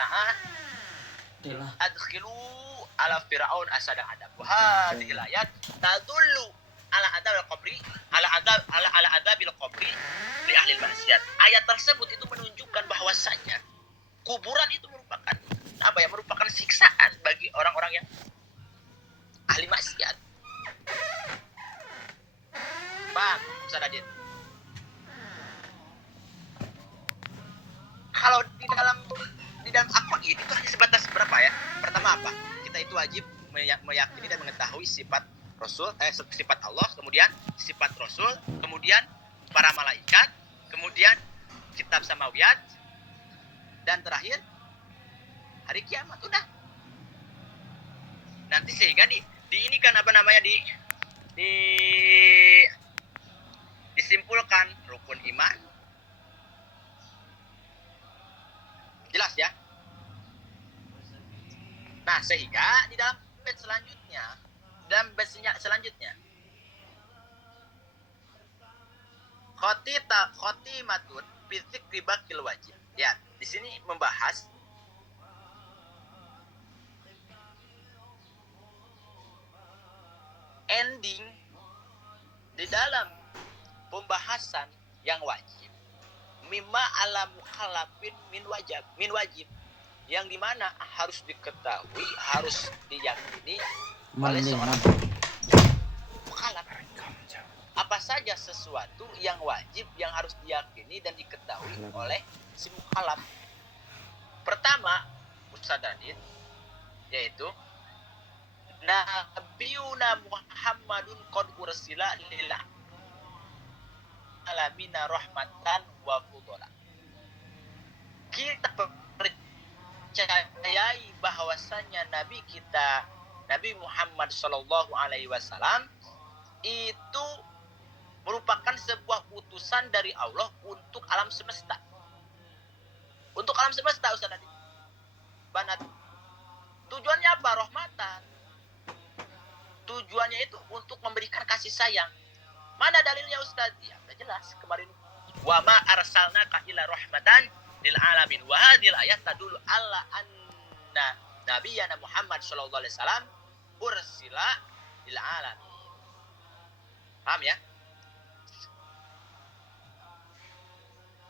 tas'a adkhilu ala fir'aun asada adab. Wa hadhihi ayat tadullu ala adabil qabri ala adabil qabri li ahli maksiat. Ayat tersebut itu menunjukkan bahwasanya kuburan itu merupakan merupakan siksaan bagi orang-orang yang ahli maksiat. Paham, Ustaz Adit? Kalau di dalam akhlak itu hanya sebatas berapa ya? Pertama apa? Kita itu wajib meyakini dan mengetahui sifat Rasul, sifat Allah, kemudian sifat Rasul, kemudian para malaikat, kemudian kitab samawiyat, dan terakhir hari kiamat. Udah. Nanti sehingga ini kan disimpulkan rukun iman. Jelas ya? Nah, sehingga di dalam bait selanjutnya khotimatun fi dzikri baqil wajib. Ya, di sini membahas ending di dalam pembahasan yang wajib. Mimma ala mukhalafin min wajib. Yang dimana harus diketahui, harus diyakini oleh seorang mukhalaf. Apa saja sesuatu yang wajib yang harus diyakini dan diketahui oleh si mukhalaf. Pertama, Ustaz Adit, yaitu Nabiyuna Muhammadun qad ursila lil alamina rahmatan wa fudula. Kita percayai bahwasanya Nabi kita, Nabi Muhammad sallallahu alaihi wasallam itu merupakan sebuah utusan dari Allah untuk alam semesta. Untuk alam semesta, Ustaz Adi. Banat. Tujuannya apa? Rahmatan. Tujuannya itu untuk memberikan kasih sayang. Mana dalilnya, Ustaz? Ya, udah jelas kemarin. Wa ma arsalnaka illa rahmatan lil alamin. Wa hadhil ayat tadullu alla anna nabiyyana Muhammad sallallahu alaihi wasallam ursila lil alamin. Paham ya?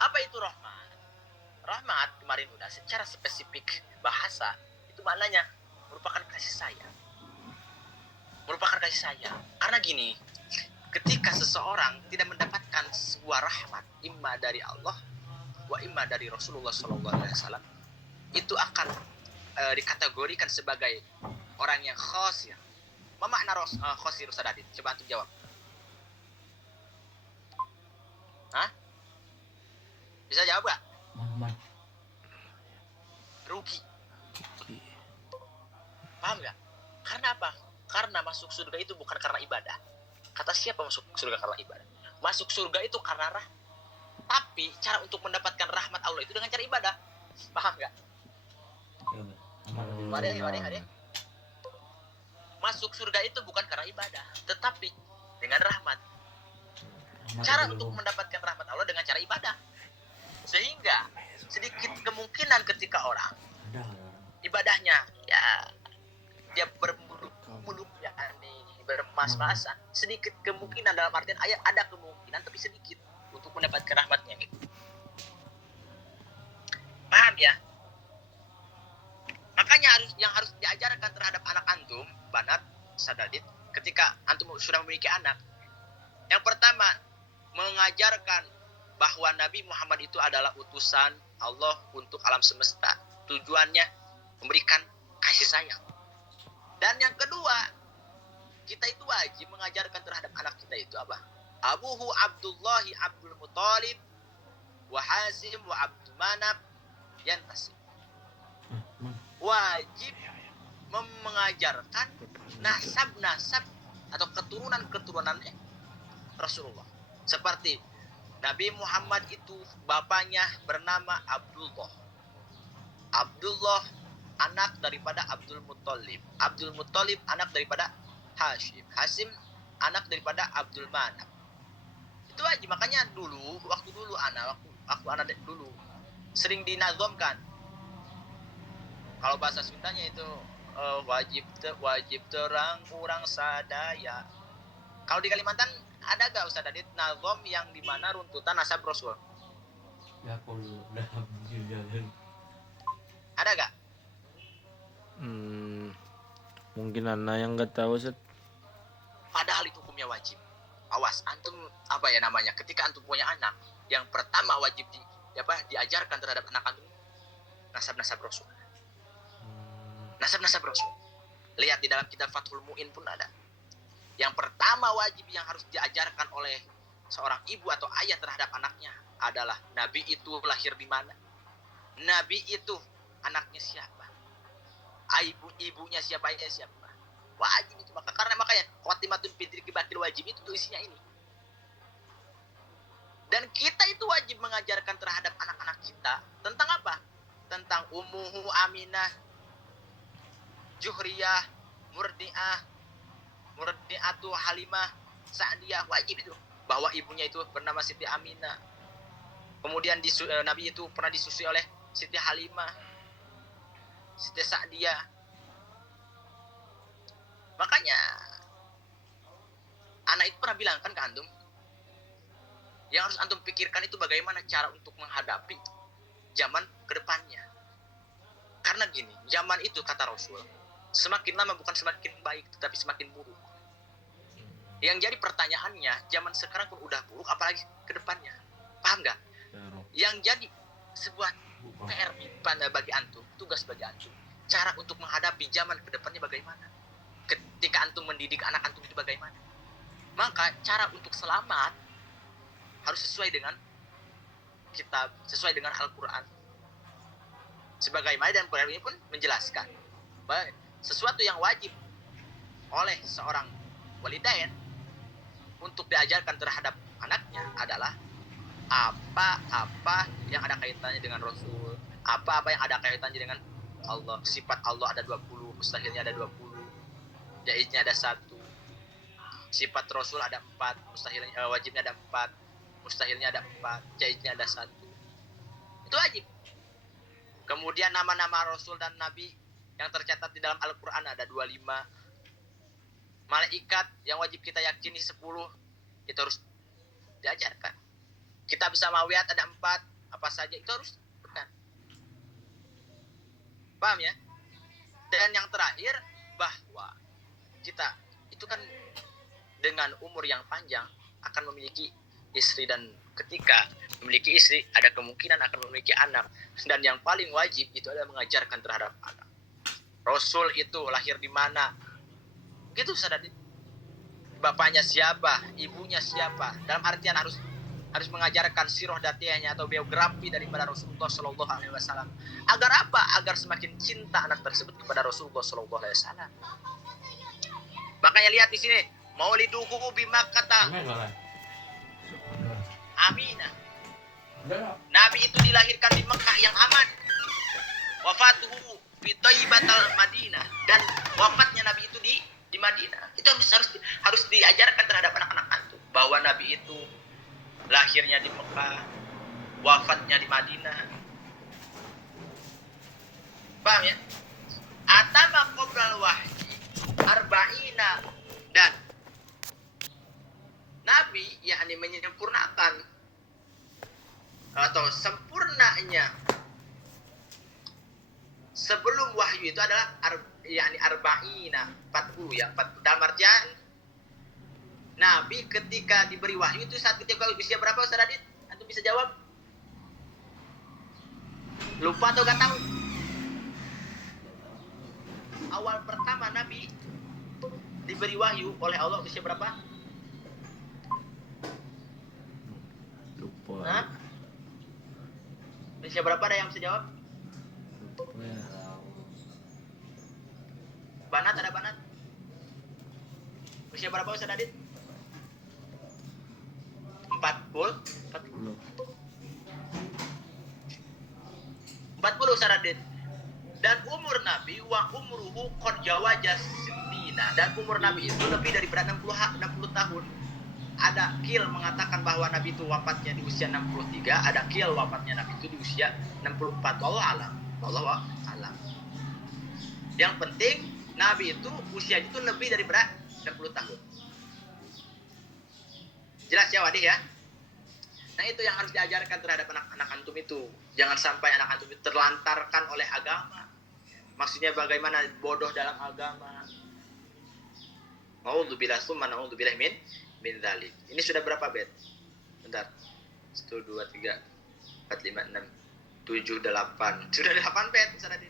Apa itu rahmat? Rahmat kemarin udah secara spesifik bahasa itu maknanya merupakan kasih sayang. Merupakan kasih sayang. Karena gini, ketika seseorang tidak mendapatkan sebuah rahmat imma dari Allah wa imma dari Rasulullah SAW, itu akan dikategorikan sebagai orang yang khosir. Apa makna khosir, Ustaz Adit? Coba antum jawab. Hah? Bisa jawab gak? Rugi. Paham gak? Karena apa? Karena masuk surga itu bukan karena ibadah. Kata siapa masuk surga karena ibadah? Masuk surga itu karena rahmat. Tapi cara untuk mendapatkan rahmat Allah itu dengan cara ibadah. Paham gak? Ada. Masuk surga itu bukan karena ibadah, tetapi dengan rahmat. Cara untuk mendapatkan rahmat Allah dengan cara ibadah. Sehingga sedikit kemungkinan ketika orang ibadahnya ya dia bermuluk ya bermas-masan, sedikit kemungkinan, dalam artian ayat ada kemungkinan tapi sedikit untuk mendapatkan rahmatnya gitu. Paham ya? Makanya yang harus diajarkan terhadap anak antum, Banat, Sadadit, ketika antum sudah memiliki anak, yang pertama mengajarkan bahwa Nabi Muhammad itu adalah utusan Allah untuk alam semesta. Tujuannya memberikan kasih sayang. Dan yang kedua, kita itu wajib mengajarkan terhadap anak kita itu apa? Abuhu Abdullahi Abdul Muttalib wa Hazim wa Abdul Manab yantasib. Wajib mengajarkan nasab-nasab atau keturunan-keturunannya Rasulullah. Seperti Nabi Muhammad itu bapaknya bernama Abdullah. Abdullah anak daripada Abdul Muttalib. Abdul Muttalib anak daripada Hashim. Hashim anak daripada Abdul Manab. Itu aja, makanya waktu anak dulu sering dinazomkan Kalau bahasa Sundanya itu wajib terang kurang sadaya. Kalau di Kalimantan ada gak Ustaz Adit nazom yang dimana runtutan nasab Rasul? Ya kalau udah jalan. Ada gak? Mungkin Ana yang nggak tahu Ustaz. Padahal itu hukumnya wajib. Awas, antum apa ya namanya? Ketika antum punya anak, yang pertama wajib diajarkan terhadap anak antum nasab-nasab Rasul. Nasab-nasab Rasul. Lihat di dalam kitab Fathul Mu'in pun ada. Yang pertama wajib yang harus diajarkan oleh seorang ibu atau ayah terhadap anaknya adalah Nabi itu lahir di mana? Nabi itu anaknya siapa? Ibunya siapa? Ayahnya siapa? Wajib itu. Makanya khatimatun fitri kibatil wajib itu tuh isinya ini. Dan kita itu wajib mengajarkan terhadap anak-anak kita tentang apa? Tentang Ummuhu Aminah, Juhriyah, Murdi'atu Halimah, Sa'diyah, wajib itu. Bahwa ibunya itu bernama Siti Aminah. Kemudian Nabi itu pernah disusui oleh Siti Halimah, Siti Sa'diyah. Makanya anak itu pernah bilang kan ke antum, yang harus antum pikirkan itu bagaimana cara untuk menghadapi zaman kedepannya. Karena gini, zaman itu kata Rasul, semakin lama bukan semakin baik, tetapi semakin buruk. Yang jadi pertanyaannya, zaman sekarang pun udah buruk, apalagi kedepannya. Paham nggak? Yang jadi sebuah PR bagi antum, tugas bagi antum, cara untuk menghadapi zaman kedepannya bagaimana? Ketika antum mendidik anak antum itu bagaimana? Maka cara untuk selamat harus sesuai dengan kitab, sesuai dengan Al-Quran. Sebagaimana dan Al-Quran ini pun menjelaskan bahwa sesuatu yang wajib oleh seorang walidain untuk diajarkan terhadap anaknya adalah apa-apa yang ada kaitannya dengan Rasul, apa-apa yang ada kaitannya dengan Allah. Sifat Allah ada 20, mustahilnya ada 20, jaiznya ada 1. Sifat Rasul ada 4, mustahilnya wajibnya ada 4, mustahilnya ada 4, jaiznya ada 1. Itu wajib. Kemudian nama-nama Rasul dan Nabi yang tercatat di dalam Al-Quran ada 25. Malaikat yang wajib kita yakini 10, itu harus diajarkan. Kitab Samawiyat ada 4, apa saja itu harus bukan. Paham ya? Dan yang terakhir, bahwa kita itu kan dengan umur yang panjang akan memiliki istri, dan ketika memiliki istri ada kemungkinan akan memiliki anak, dan yang paling wajib itu adalah mengajarkan terhadap anak. Rasul itu lahir di mana? Gitu Ustaz. Bapaknya siapa, ibunya siapa? Dalam artian harus mengajarkan sirah datiahnya atau biografi daripada Rasulullah Shallallahu Alaihi Wasallam. Agar apa? Agar semakin cinta anak tersebut kepada Rasulullah Shallallahu Alaihi Wasallam. Makanya lihat di sini, Mauliduhu bimakkah. Aminah. Nabi itu dilahirkan di Mekah yang aman. Wafatuhu fi Thayyibatal Madinah, dan wafatnya Nabi itu di Madinah. Itu harus diajarkan terhadap anak-anak antum bahwa Nabi itu lahirnya di Mekah, wafatnya di Madinah. Paham ya? Atama qoblal wahyi arba'ina, dan Nabi yakni menyempurnakan atau sempurnanya sebelum wahyu itu adalah yakni arba'ina, 40 ya. Dalam artian Nabi ketika diberi wahyu itu saat ketika usia berapa Ustaz Adit? Antum bisa jawab? Lupa atau gak tahu? Awal pertama Nabi diberi wahyu oleh Allah usia berapa? Lupa. Hah? Usia berapa, ada yang bisa jawab? Banat, ada Banat? Usia berapa Ustaz Adit? 40 Ustaz Adit. Dan umur Nabi wa umruhu qad jawaza sittina, dan umur Nabi itu lebih daripada 60 tahun. Ada qil mengatakan bahwa Nabi itu wafatnya di usia 63, ada qil wafatnya Nabi itu di usia 64. Allah alam. Yang penting Nabi itu usianya itu lebih daripada 60 tahun. Jelas ya Wadih ya? Nah itu yang harus diajarkan terhadap anak-anak antum itu. Jangan sampai anak antum itu terlantarkan oleh agama. Maksudnya bagaimana bodoh dalam agama. Na'udzubillah summa na'udzubillah min dzalik. Ini sudah berapa bait? Bentar. 1 2 3 4 5 6 7 8. Sudah 8 bait Ustaz Adit.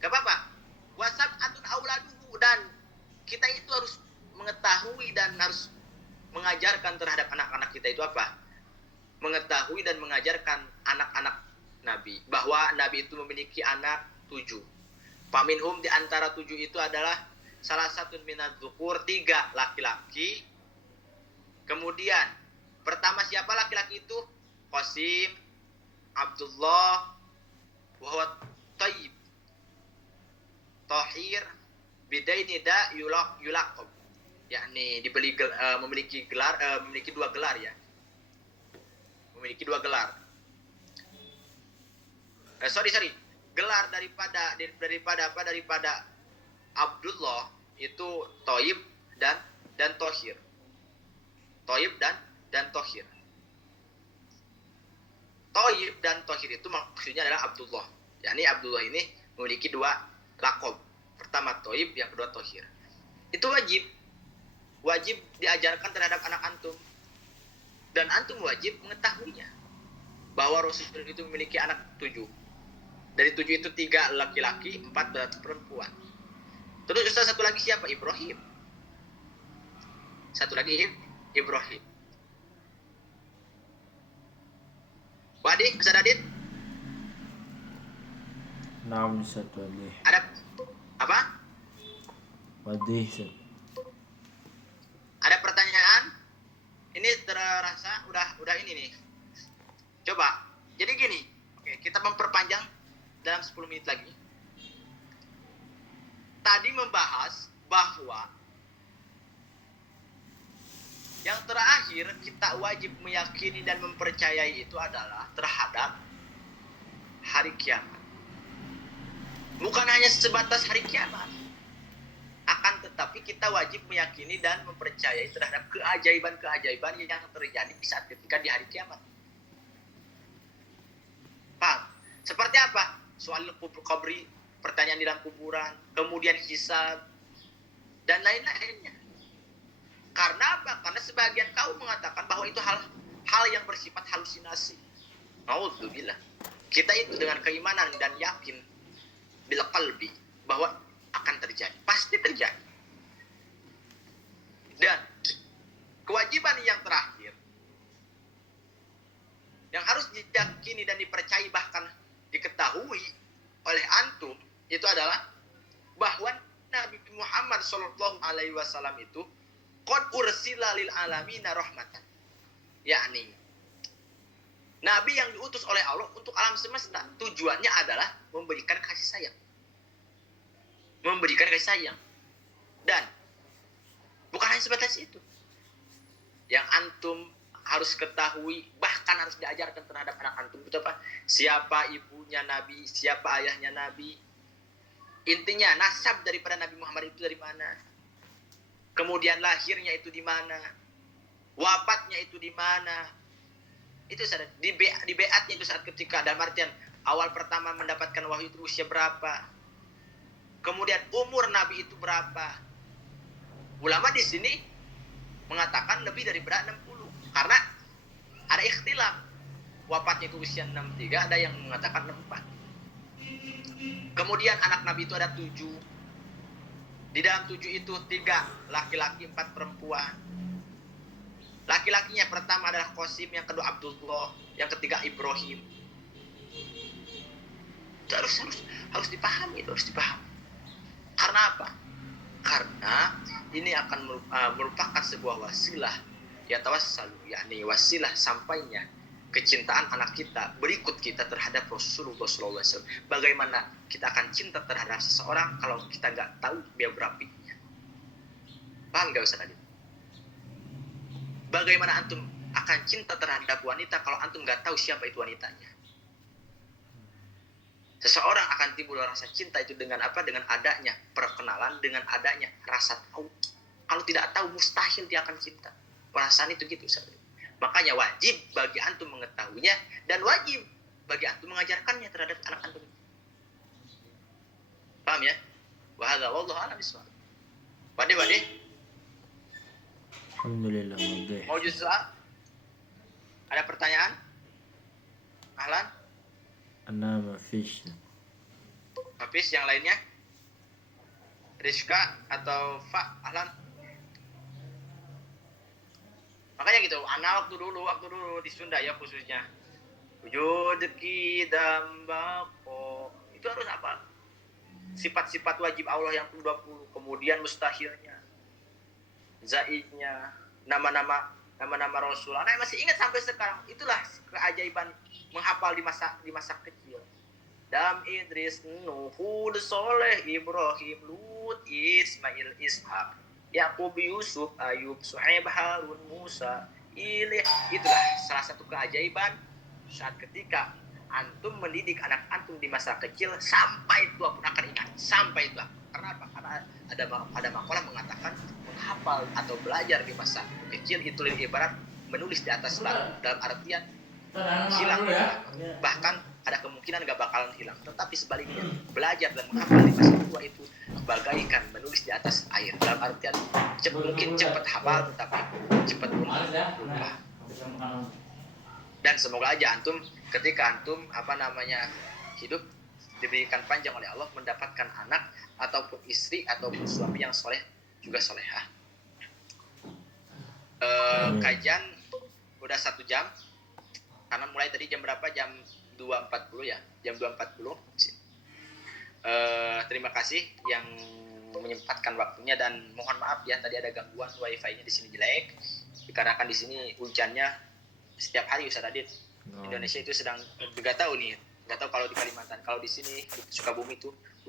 Enggak apa-apa. Wasab atun auladuhu, dan kita itu harus mengetahui dan harus mengajarkan terhadap anak-anak kita itu apa? Mengetahui dan mengajarkan anak-anak Nabi bahwa Nabi itu memiliki anak 7. Paminhum di antara 7 itu adalah salah satu minadz dzukur, 3 laki-laki. Kemudian pertama siapa laki-laki itu? Qasim, Abdullah, wa Thayyib, Tahir, bidaini da yulaqab. Yakni memiliki 2 gelar ya. Memiliki 2 gelar. Sorry. Gelar daripada Abdullah itu Thayyib dan Tahir. Thayyib dan Tahir. Thayyib dan Tahir itu maksudnya adalah Abdullah. Yakni Abdullah ini memiliki 2 laqab. Pertama Thayyib, yang kedua Tahir. Itu wajib diajarkan terhadap anak antum. Dan antum wajib mengetahuinya. Bahwa Rasul itu memiliki anak 7. Dari 7 itu 3 laki-laki, 4 perempuan. Terus Ustaz satu lagi siapa? Ibrahim. Satu lagi Ibrahim. Wadih, Ustaz Adit? Naam Ustaz, wadih. Ada apa? Wadih Ustaz. Ada pertanyaan? Ini terasa udah ini nih. Coba. Jadi gini. Oke, kita memperpanjang dalam 10 menit lagi. Tadi membahas bahwa yang terakhir kita wajib meyakini dan mempercayai itu adalah terhadap hari kiamat. Bukan hanya sebatas hari kiamat. Akan tetapi kita wajib meyakini dan mempercayai terhadap keajaiban-keajaiban yang terjadi di saat ketika di hari kiamat. Paham? Seperti apa? Soal kubri, pertanyaan di dalam kuburan, kemudian hisab, dan lain-lainnya. Karena apa? Karena sebagian kaum mengatakan bahwa itu hal yang bersifat halusinasi. Na'udzubillah. Kita itu dengan keimanan dan yakin bil qalbi bahwa akan terjadi, pasti terjadi. Dan kewajiban yang terakhir yang harus diyakini dan dipercayai bahkan diketahui oleh antum itu adalah bahwa Nabi Muhammad sallallahu alaihi wasallam itu qad ursila lil alamina rahmatan. Yakni Nabi yang diutus oleh Allah untuk alam semesta. Tujuannya adalah memberikan kasih sayang. Memberikan kasih sayang. Dan bukan hanya sebatas itu. Yang antum harus ketahui, bahkan harus diajarkan terhadap anak antum itu apa? Siapa ibunya Nabi, siapa ayahnya Nabi. Intinya nasab daripada Nabi Muhammad itu dari mana? Kemudian lahirnya itu di mana? Wafatnya itu di mana? Itu saat di beatnya itu saat ketika dalam artian awal pertama mendapatkan wahyu itu usia berapa? Kemudian umur Nabi itu berapa? Ulama di sini mengatakan lebih daripada 60. Karena ada ikhtilaf. Wafatnya itu usia 63, ada yang mengatakan 64. Kemudian anak Nabi itu ada 7. Di dalam 7 itu 3 laki-laki, 4 perempuan. Laki-lakinya pertama adalah Qasim, yang kedua Abdullah, yang ketiga Ibrahim. Itu harus dipahami, itu harus dipahami. Karena apa? Karena ini akan merupakan sebuah wasilah ya tawassalu, yakni wasilah sampainya kecintaan anak kita berikut kita terhadap Rasulullah SAW. Bagaimana kita akan cinta terhadap seseorang kalau kita nggak tahu biografinya? Paham nggak Ustaz Adit? Bagaimana antum akan cinta terhadap wanita kalau antum nggak tahu siapa itu wanitanya? Seseorang akan timbul rasa cinta itu dengan apa? Dengan adanya perkenalan, dengan adanya rasa tahu. Kalau tidak tahu, mustahil dia akan cinta. Perasaan itu gitu. Makanya wajib bagi antum mengetahuinya dan wajib bagi antum mengajarkannya terhadap anak antum. Paham ya? Wahada wallahu a'lam bishawab. Wade. Alhamdulillah wadih. Mau juz soal? Ada pertanyaan? Ahlan? Ana mafish. Hafiz yang lainnya? Rizka atau Fa? Ahlan? Makanya gitu, anak waktu dulu di Sunda ya khususnya. Wujud kidambako. Itu harus apa? Sifat-sifat wajib Allah yang 20, kemudian mustahilnya, zaidnya, nama-nama Rasul. Anak masih ingat sampai sekarang. Itulah keajaiban menghafal di masa kecil. Dam Idris, Nuh, Hud, Soleh, Ibrahim, Lut, Ismail, Ishak, Yakub, Yusuf, Ayub, Suhaib, Harun, Musa, Ilyas. Itulah salah satu keajaiban saat ketika antum mendidik anak antum di masa kecil sampai tua pun akan ingat. Sampai tua. Karena apa? Karena ada makalah mengatakan menghafal atau belajar di masa kecil itu lebih ibarat menulis di atas laut, dalam artian hilang bahkan ada kemungkinan gak bakalan hilang. Tetapi sebaliknya belajar dan menghafal di masa tua itu bagaikan menulis di atas air, dalam artian mungkin cepat hafal tetapi cepat lupa. Dan semoga aja antum ketika antum hidup diberikan panjang oleh Allah, mendapatkan anak ataupun istri ataupun suami yang soleh juga solehah. Kajian udah 1 jam karena mulai tadi jam berapa? Jam 2.40 ya, jam 2.40. Terima kasih yang menyempatkan waktunya dan mohon maaf ya tadi ada gangguan wifi-nya di sini jelek dikarenakan di sini hujannya setiap hari Ustaz Adit. Indonesia itu sedang nggak tahu kalau di Kalimantan, kalau di sini di Sukabumi itu